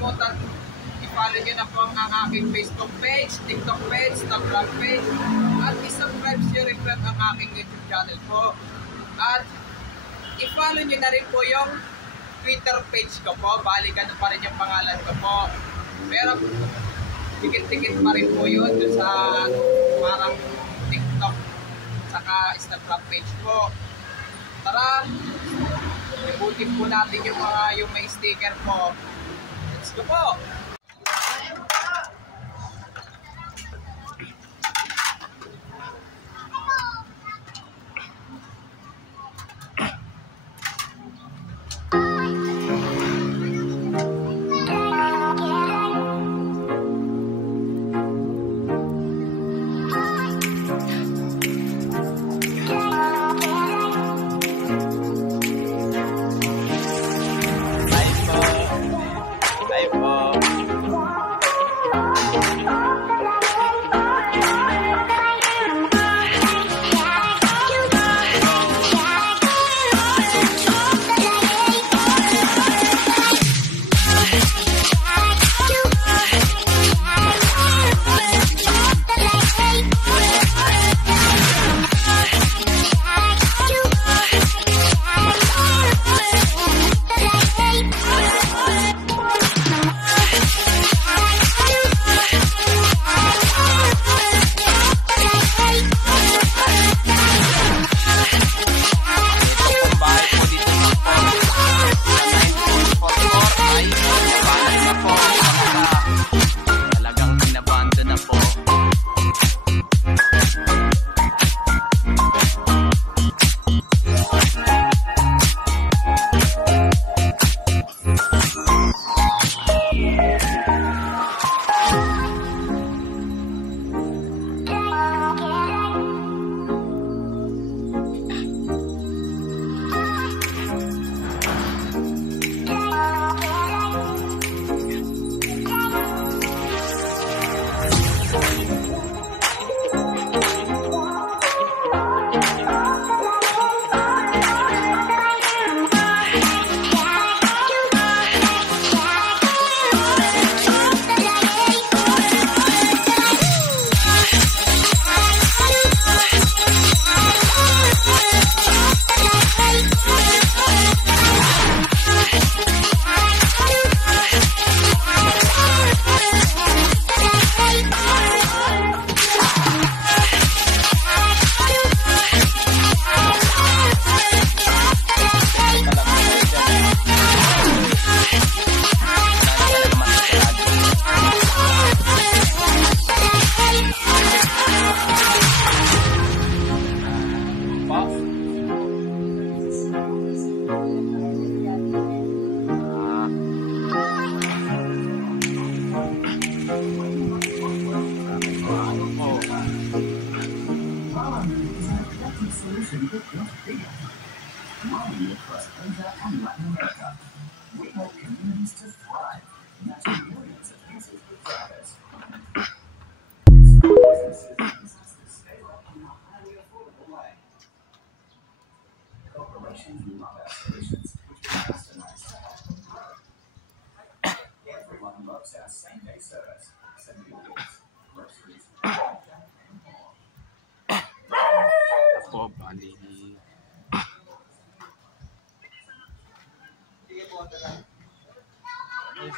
kalimutan i-follow nyo na po ang aking Facebook page, TikTok page, Instagram page, at i-subscribe nyo rin po ang aking YouTube channel po. At i-follow nyo na rin po yung Twitter page ko po, balikan na pa rin yung pangalan ko po. Pero dikit-dikit pa rin po yun doon sa parang TikTok saka Instagram page po. Tara, ibutin po natin yung may sticker po. Let's go po!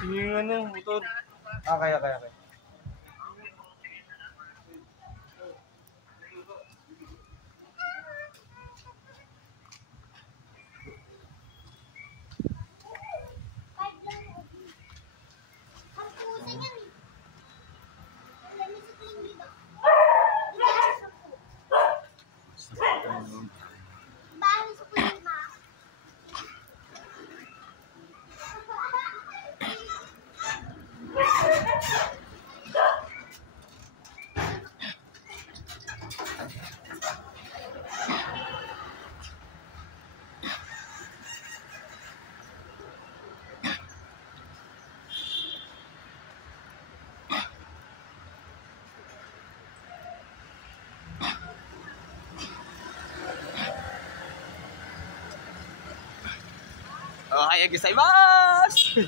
Sige nga na, utod. Okay. Ohayou gozaimasu!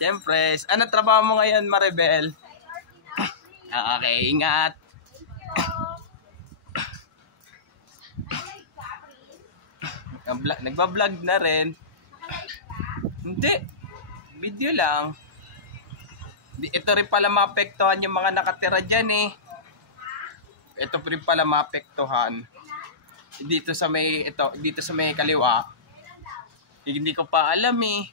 Siyempre, ano trabaho mo ngayon, Maribel? Okay, ingat. Nagbablog na rin. Hindi. Video lang. Ito rin pala maapektuhan yung mga nakatira dyan eh. Ito rin pala maapektuhan. Dito sa may kaliwa. Hindi ko pa alam eh.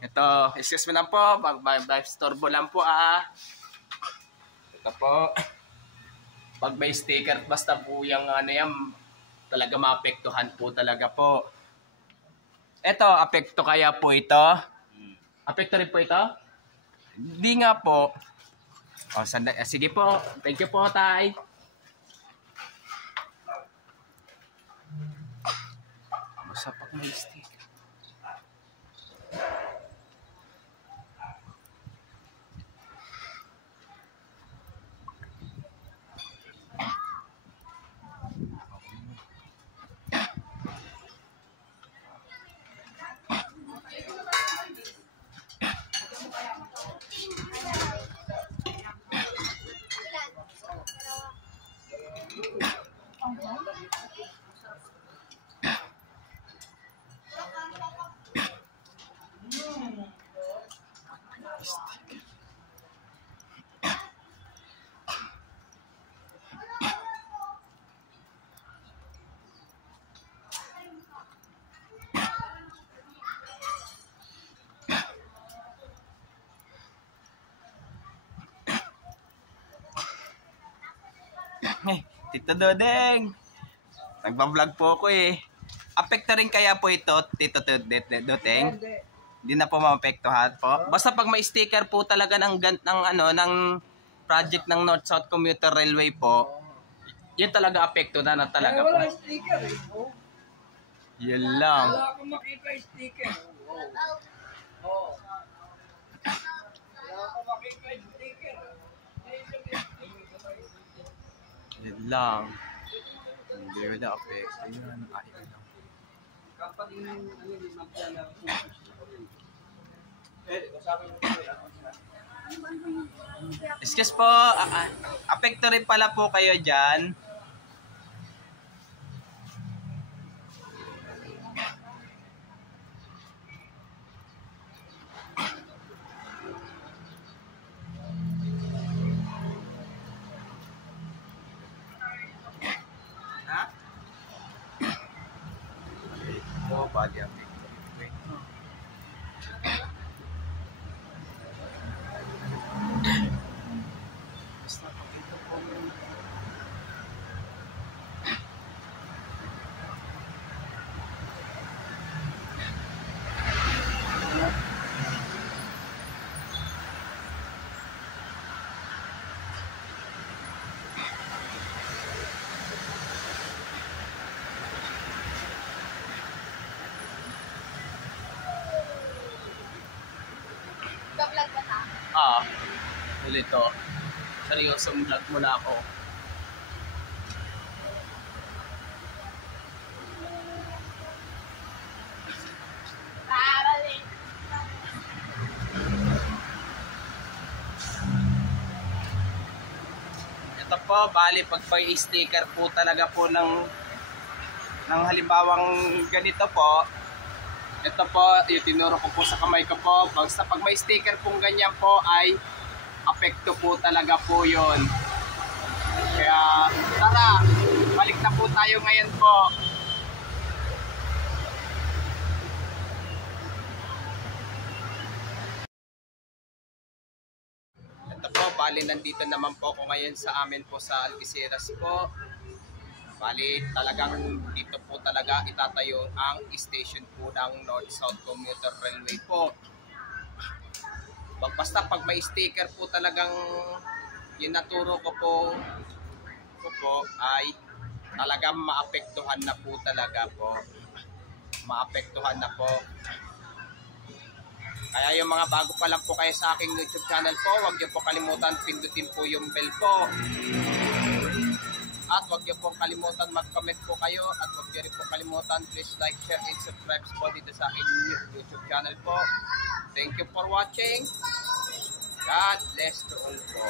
Ito, excuse me lang po. Storbo lang po ah. Ito po. Pag may sticker, basta po yung ano yan, talaga maapektuhan po talaga po. Ito, apekto kaya po ito? Apekto rin po ito? Hindi nga po. O, sige po. Thank you po, tay. Basta pag may sticker. Tito Dodeng, nagbablog po ako eh. Apekto rin kaya po ito, Tito Dodeng? Hindi na po maapektuhan po. Basta pag may sticker po talaga ng project ng North-South Commuter Railway po, yun talaga apekto na talaga po. Wala sticker eh. Yan lang. Wala akong makita sticker. Oo. Wala akong makita sticker. Yan lang. Hindi wala apekto yun. Ayaw lang. Kapag yung magdala ko. Excuse po, apekto rin pala po kayo dyan. Ha? Oh, body apekto. Wait. Nag-vlog ba ta? Ulit to. Seryosong vlog muna ako. Parali. Ito po, bali pag sticker po talaga po ng halimbawang ganito po. Ito po, yung tinuro ko po sa kamay ko po. Basta pag may sticker pong ganyan po ay apekto po talaga po yun. Kaya tara, balik na po tayo ngayon po. Ito po, bali nandito naman po ako ngayon sa amin po sa Algeciras po. Bali talagang dito po talaga itatayo ang station po ng North-South Commuter Railway po. Basta pag may sticker po talagang yung naturo ko po ay talagang maapektuhan na po talaga po. Maapektuhan na po. Kaya yung mga bago pa lang po kayo sa aking YouTube channel po, huwag niyo po kalimutan pindutin po yung bell po. At huwag niyo po kalimutan mag-comment po kayo. At huwag niyo rin po kalimutan please like, share, and subscribe po dito sa aking YouTube channel po. Thank you for watching. God bless to all po.